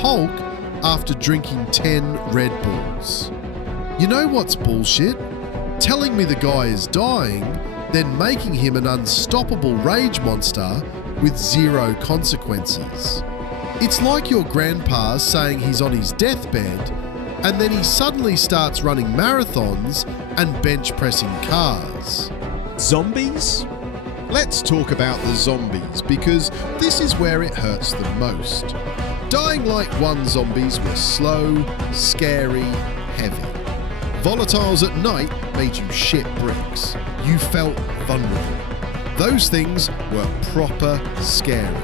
Hulk after drinking 10 Red Bulls. You know what's bullshit? Telling me the guy is dying, then making him an unstoppable rage monster with zero consequences. It's like your grandpa saying he's on his deathbed, and then he suddenly starts running marathons and bench pressing cars. Zombies? Let's talk about the zombies, because this is where it hurts the most. Dying Light 1 zombies were slow, scary, heavy. Volatiles at night made you shit bricks. You felt vulnerable. Those things were proper scary.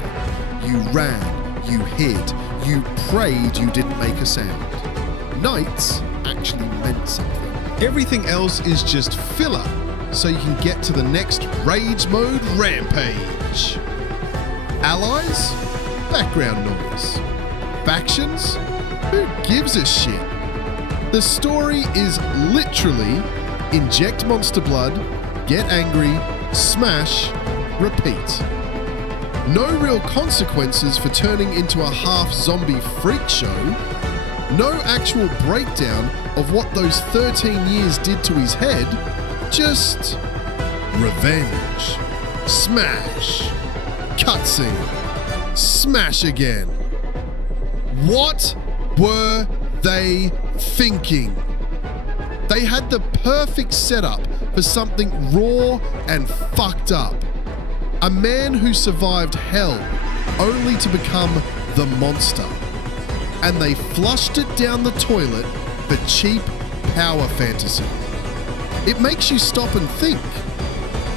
You ran, you hid, you prayed you didn't make a sound. Nights actually meant something. Everything else is just filler, so you can get to the next Rage Mode Rampage. Allies? Background noise. Factions? Who gives a shit? The story is literally inject monster blood, get angry, smash, repeat. No real consequences for turning into a half-zombie freak show. No actual breakdown of what those 13 years did to his head. Just revenge, smash, cutscene, smash again. What were they thinking? They had the perfect setup for something raw and fucked up. A man who survived hell only to become the monster. And they flushed it down the toilet for cheap power fantasy. It makes you stop and think,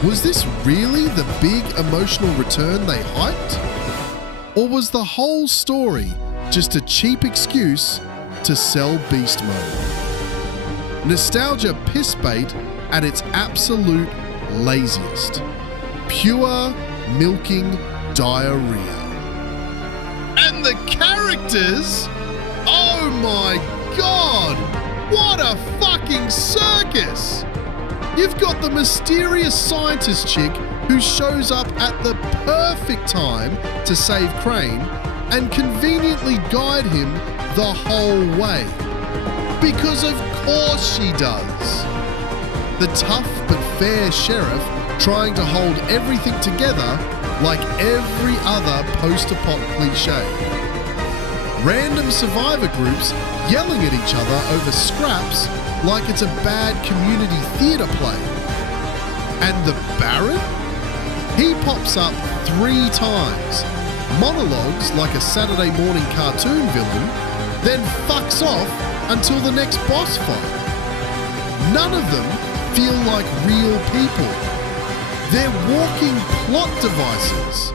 was this really the big emotional return they hyped? Or was the whole story just a cheap excuse to sell beast mode? Nostalgia piss bait at its absolute laziest. Pure milking diarrhea. And the characters? Oh my god! What a fucking circus! You've got the mysterious scientist chick who shows up at the perfect time to save Crane and conveniently guide him the whole way. Because of course she does. The tough but fair sheriff trying to hold everything together like every other post-apoc cliche. Random survivor groups yelling at each other over scraps like it's a bad community theatre play. And the Baron? He pops up 3 times, monologues like a Saturday morning cartoon villain, then fucks off until the next boss fight. None of them feel like real people. They're walking plot devices.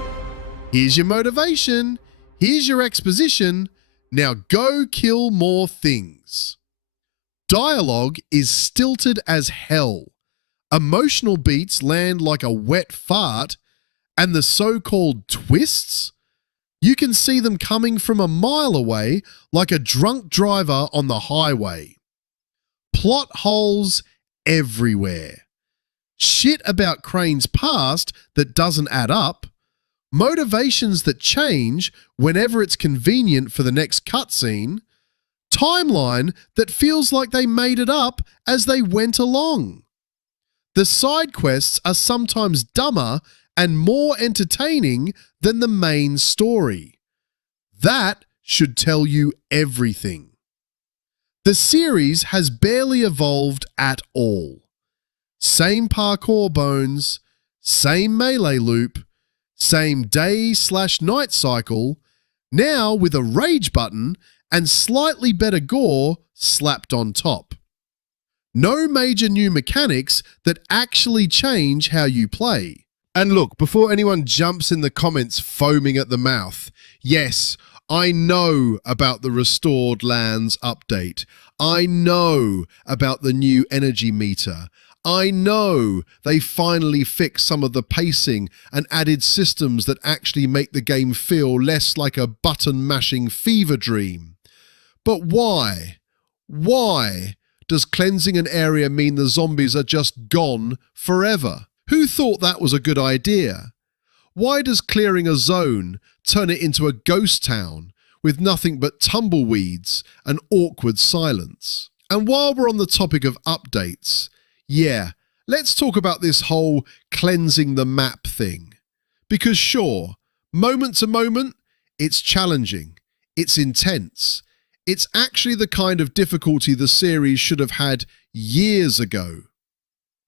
Here's your motivation. Here's your exposition. Now go kill more things. Dialogue is stilted as hell. Emotional beats land like a wet fart, and the so-called twists? You can see them coming from a mile away like a drunk driver on the highway. Plot holes everywhere. Shit about Crane's past that doesn't add up. Motivations that change whenever it's convenient for the next cutscene. Timeline that feels like they made it up as they went along. The side quests are sometimes dumber and more entertaining than the main story. That should tell you everything. The series has barely evolved at all. Same parkour bones, same melee loop, same day/night cycle, now with a rage button and slightly better gore slapped on top. No major new mechanics that actually change how you play. And look, before anyone jumps in the comments foaming at the mouth, yes, I know about the Restored Lands update. I know about the new energy meter. I know they finally fixed some of the pacing and added systems that actually make the game feel less like a button-mashing fever dream. But why? Why does cleansing an area mean the zombies are just gone forever? Who thought that was a good idea? Why does clearing a zone turn it into a ghost town with nothing but tumbleweeds and awkward silence. And while we're on the topic of updates, yeah, let's talk about this whole cleansing the map thing. Because sure, moment to moment, it's challenging, it's intense, it's actually the kind of difficulty the series should have had years ago.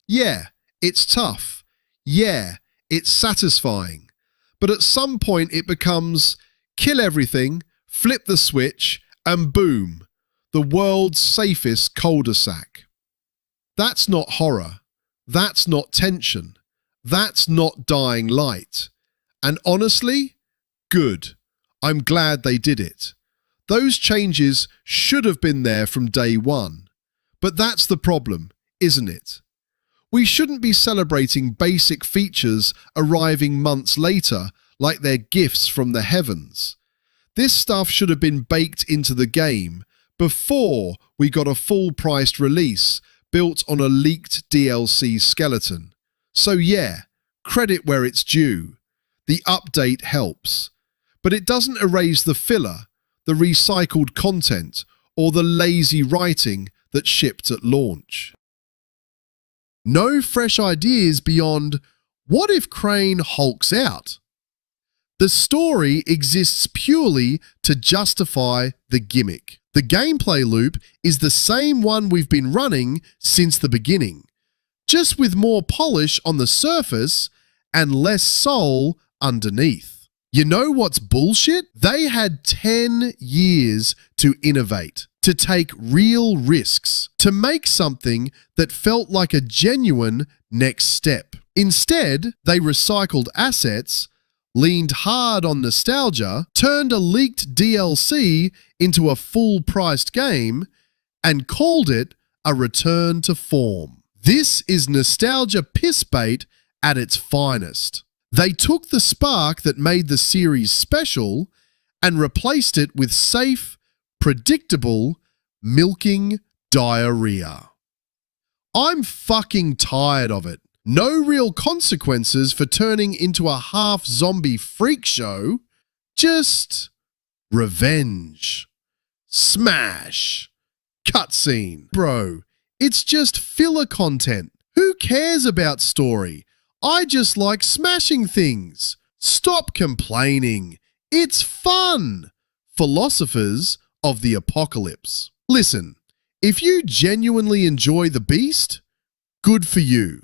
Yeah, it's tough. Yeah, it's satisfying. But at some point it becomes kill everything, flip the switch, and boom, the world's safest cul-de-sac. That's not horror. That's not tension. That's not Dying Light. And honestly, good. I'm glad they did it. Those changes should have been there from day one. But that's the problem, isn't it? We shouldn't be celebrating basic features arriving months later like they're gifts from the heavens. This stuff should have been baked into the game before we got a full-priced release built on a leaked DLC skeleton. So yeah, credit where it's due. The update helps. But it doesn't erase the filler, the recycled content, or the lazy writing that shipped at launch. No fresh ideas beyond, what if Crane hulks out? The story exists purely to justify the gimmick. The gameplay loop is the same one we've been running since the beginning, just with more polish on the surface and less soul underneath. You know what's bullshit? They had 10 years to innovate, to take real risks, to make something that felt like a genuine next step. Instead, they recycled assets, leaned hard on nostalgia, turned a leaked DLC into a full-priced game, and called it a return to form. This is nostalgia pissbait at its finest. They took the spark that made the series special and replaced it with safe, predictable, milking diarrhea. I'm fucking tired of it. No real consequences for turning into a half-zombie freak show. Just revenge. Smash. Cutscene. Bro, it's just filler content. Who cares about story? I just like smashing things. Stop complaining. It's fun. Philosophers of the apocalypse. Listen, if you genuinely enjoy the beast, good for you.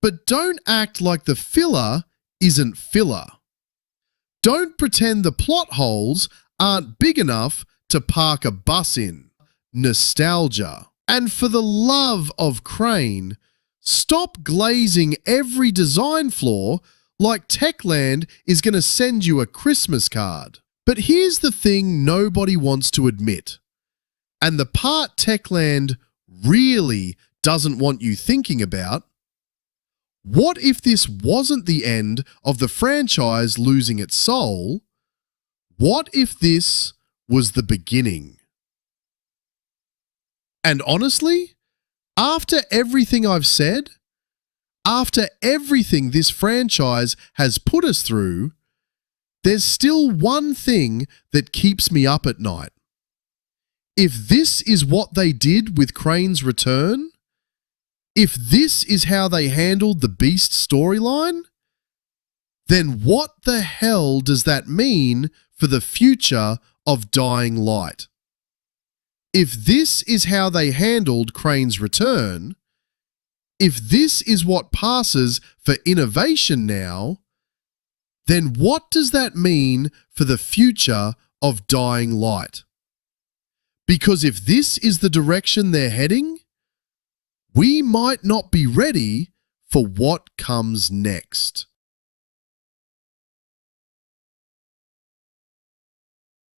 But don't act like the filler isn't filler. Don't pretend the plot holes aren't big enough to park a bus in. Nostalgia. And for the love of Crane, stop glazing every design flaw like Techland is going to send you a Christmas card. But here's the thing nobody wants to admit, and the part Techland really doesn't want you thinking about. What if this wasn't the end of the franchise losing its soul? What if this was the beginning? And honestly, after everything I've said, after everything this franchise has put us through, there's still one thing that keeps me up at night. If this is what they did with Crane's return, if this is how they handled the Beast storyline, then what the hell does that mean for the future of Dying Light? If this is how they handled Crane's return, if this is what passes for innovation now, then what does that mean for the future of Dying Light? Because if this is the direction they're heading, we might not be ready for what comes next.